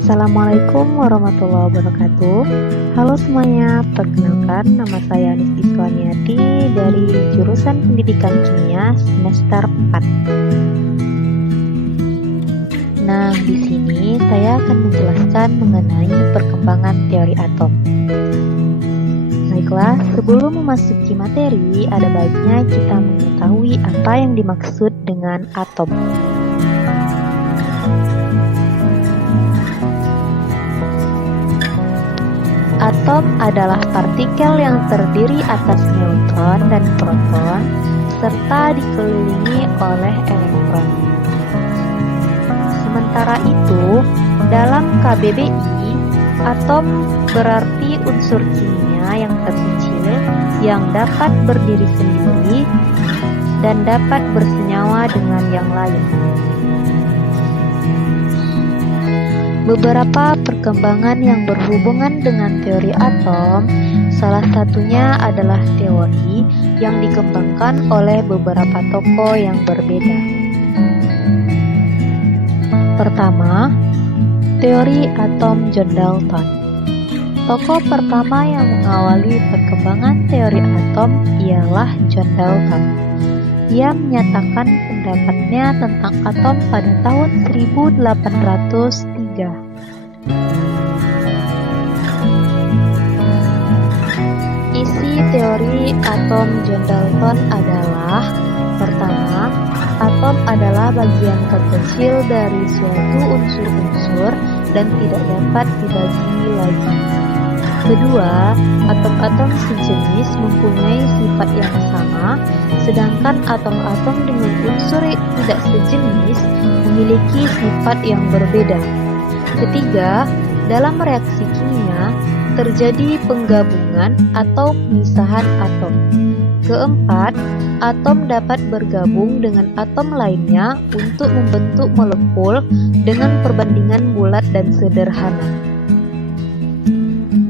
Assalamualaikum warahmatullahi wabarakatuh. Halo semuanya, perkenalkan nama saya Anis Iswaniati dari jurusan Pendidikan Kimia semester 4. Nah, di sini saya akan menjelaskan mengenai perkembangan teori atom. Baiklah, sebelum memasuki materi, ada baiknya kita mengetahui apa yang dimaksud dengan atom. Atom adalah partikel yang terdiri atas neutron dan proton, serta dikelilingi oleh elektron. Sementara itu, dalam KBBI, atom berarti unsur kimia yang terkecil yang dapat berdiri sendiri dan dapat bersenyawa dengan yang lain. Beberapa perkembangan yang berhubungan dengan teori atom, salah satunya adalah teori yang dikembangkan oleh beberapa tokoh yang berbeda. Pertama, teori atom John Dalton. Tokoh pertama yang mengawali perkembangan teori atom ialah John Dalton. Ia menyatakan pendapatnya tentang atom pada tahun 1803. Isi teori atom John Dalton adalah: pertama, atom adalah bagian terkecil dari suatu unsur-unsur dan tidak dapat dibagi lagi. Kedua, atom-atom sejenis mempunyai sifat yang sama, sedangkan atom-atom dengan unsur tidak sejenis memiliki sifat yang berbeda. Ketiga, dalam reaksi kimia terjadi penggabungan atau pemisahan atom. Keempat, atom dapat bergabung dengan atom lainnya untuk membentuk molekul dengan perbandingan bulat dan sederhana.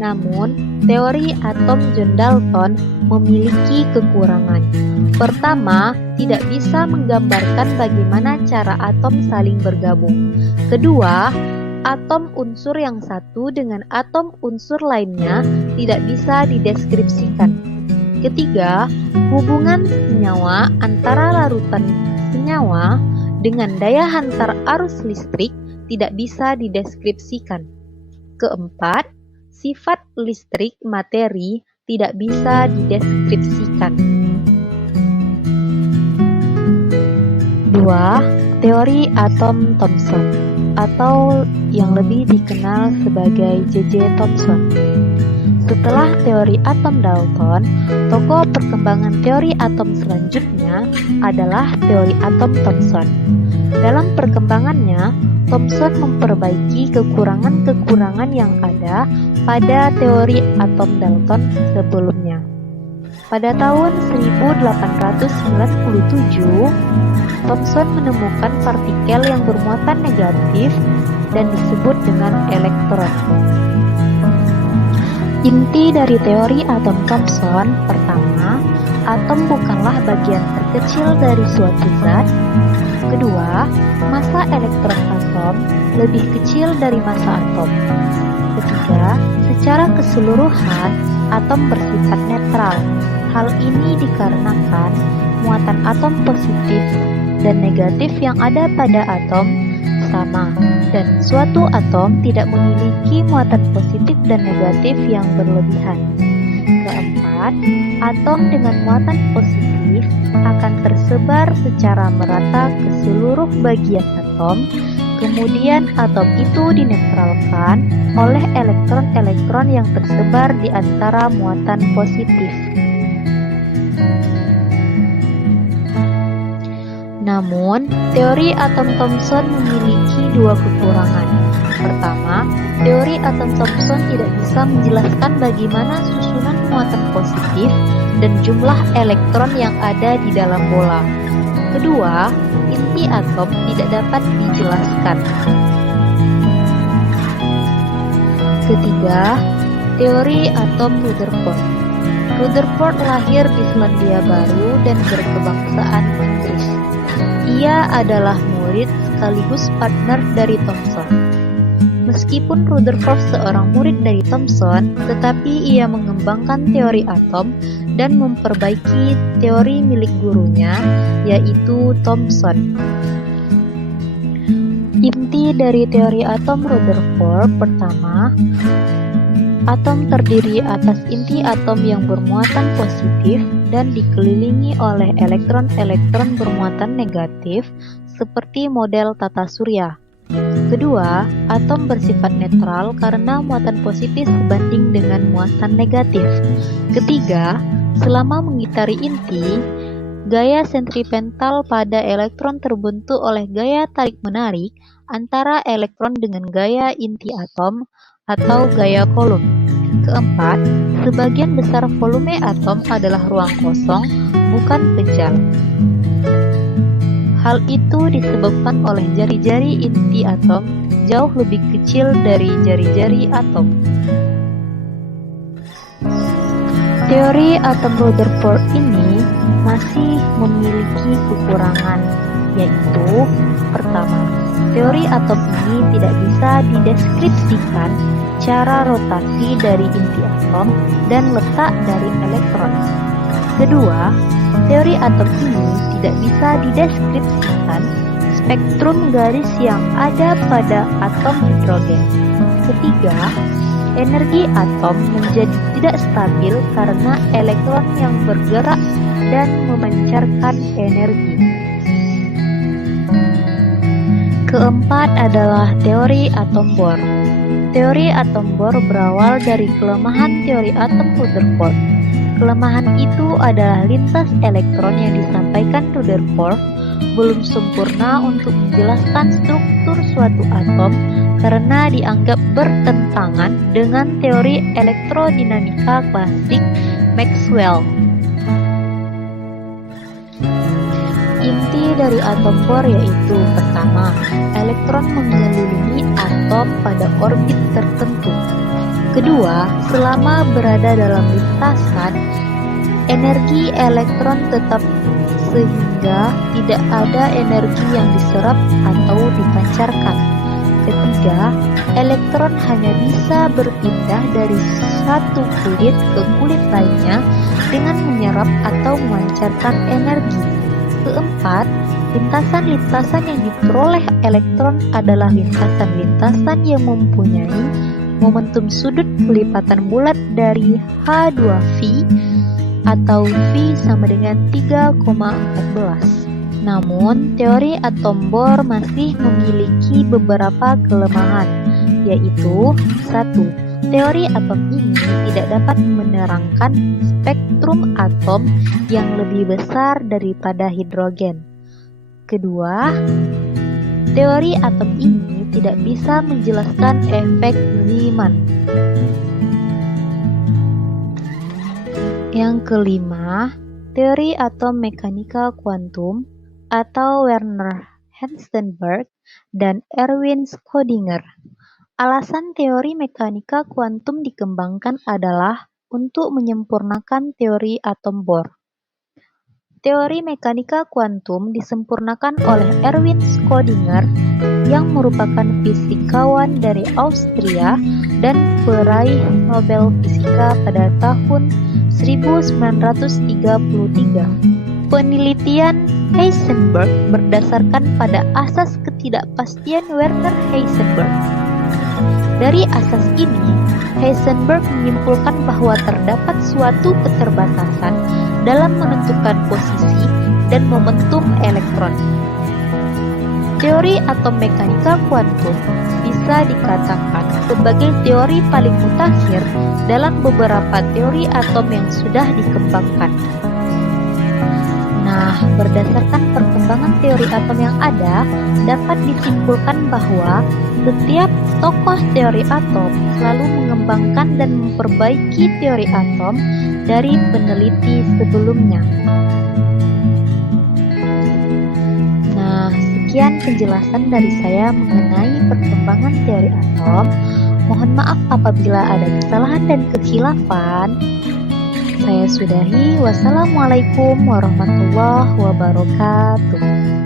Namun, teori atom John Dalton memiliki kekurangan. Pertama, tidak bisa menggambarkan bagaimana cara atom saling bergabung. Kedua, atom unsur yang satu dengan atom unsur lainnya tidak bisa dideskripsikan. Ketiga, hubungan senyawa antara larutan senyawa dengan daya hantar arus listrik tidak bisa dideskripsikan. Keempat, sifat listrik materi tidak bisa dideskripsikan. 2. Teori atom Thomson atau yang lebih dikenal sebagai J.J. Thomson. Setelah teori atom Dalton, tokoh perkembangan teori atom selanjutnya adalah teori atom Thomson. Dalam perkembangannya, Thomson memperbaiki kekurangan-kekurangan yang ada pada teori atom Dalton sebelumnya. Pada tahun 1897, Thomson menemukan partikel yang bermuatan negatif dan disebut dengan elektron. Inti dari teori atom Thomson, pertama, atom bukanlah bagian terkecil dari suatu zat. Kedua, massa elektron atom lebih kecil dari massa atom. Ketiga, secara keseluruhan, atom bersifat netral. Hal ini dikarenakan muatan atom positif dan negatif yang ada pada atom sama, dan suatu atom tidak memiliki muatan positif dan negatif yang berlebihan. Keempat, atom dengan muatan positif akan tersebar secara merata ke seluruh bagian atom, kemudian atom itu dinetralkan oleh elektron-elektron yang tersebar di antara muatan positif. Namun, teori atom Thomson memiliki dua kekurangan. Pertama, teori atom Thomson tidak bisa menjelaskan bagaimana susunan muatan positif dan jumlah elektron yang ada di dalam bola. Kedua, inti atom tidak dapat dijelaskan. Ketiga, teori atom Rutherford. Rutherford lahir di Selandia Baru dan berkebangsaan Inggris. Ia adalah murid sekaligus partner dari Thomson. Meskipun Rutherford seorang murid dari Thomson, tetapi ia mengembangkan teori atom dan memperbaiki teori milik gurunya, yaitu Thomson. Inti dari teori atom Rutherford: pertama, atom terdiri atas inti atom yang bermuatan positif dan dikelilingi oleh elektron-elektron bermuatan negatif seperti model tata surya. Kedua, atom bersifat netral karena muatan positif sebanding dengan muatan negatif. Ketiga, selama mengitari inti, gaya sentripetal pada elektron terbentuk oleh gaya tarik-menarik antara elektron dengan gaya inti atom atau gaya Coulomb. Keempat, sebagian besar volume atom adalah ruang kosong, bukan pejal. Hal itu disebabkan oleh jari-jari inti atom jauh lebih kecil dari jari-jari atom. Teori atom Rutherford ini masih memiliki kekurangan, yaitu pertama, teori atom ini tidak bisa dideskripsikan cara rotasi dari inti atom dan letak dari elektron. Kedua, teori atom ini tidak bisa dideskripsikan spektrum garis yang ada pada atom hidrogen. Ketiga, energi atom menjadi tidak stabil karena elektron yang bergerak dan memancarkan energi. Keempat adalah teori atom Bohr. Teori atom Bohr berawal dari kelemahan teori atom Rutherford. Kelemahan itu adalah lintas elektron yang disampaikan Rutherford belum sempurna untuk menjelaskan struktur suatu atom karena dianggap bertentangan dengan teori elektrodinamika klasik Maxwell. Inti dari atom Bohr yaitu pertama, elektron mengelilingi atom pada orbit tertentu. Kedua, selama berada dalam lintasan, energi elektron tetap sehingga tidak ada energi yang diserap atau dipancarkan. Ketiga, elektron hanya bisa berpindah dari satu kulit ke kulit lainnya dengan menyerap atau memancarkan energi. Keempat, lintasan-lintasan yang diperoleh elektron adalah lintasan-lintasan yang mempunyai momentum sudut kelipatan bulat dari H2V atau V sama dengan 3,14. Namun, teori atom Bohr masih memiliki beberapa kelemahan, yaitu 1. Teori atom ini tidak dapat menerangkan spektrum atom yang lebih besar daripada hidrogen. Kedua, teori atom ini tidak bisa menjelaskan efek Zeeman. Yang kelima, teori atom mekanika kuantum atau Werner Heisenberg dan Erwin Schrödinger. Alasan teori mekanika kuantum dikembangkan adalah untuk menyempurnakan teori atom Bohr. Teori mekanika kuantum disempurnakan oleh Erwin Schrödinger yang merupakan fisikawan dari Austria dan peraih Nobel Fisika pada tahun 1933. Penelitian Heisenberg berdasarkan pada asas ketidakpastian Werner Heisenberg. Dari asas ini, Heisenberg menyimpulkan bahwa terdapat suatu keterbatasan dalam menentukan posisi dan momentum elektron. Teori atom mekanika kuantum bisa dikatakan sebagai teori paling mutakhir dalam beberapa teori atom yang sudah dikembangkan. Nah, berdasarkan perkembangan teori atom yang ada, dapat disimpulkan bahwa setiap tokoh teori atom selalu mengembangkan dan memperbaiki teori atom dari peneliti sebelumnya. Nah, sekian penjelasan dari saya mengenai perkembangan teori atom. Mohon maaf apabila ada kesalahan dan kekhilafan. Saya sudahi. Wassalamualaikum warahmatullahi wabarakatuh.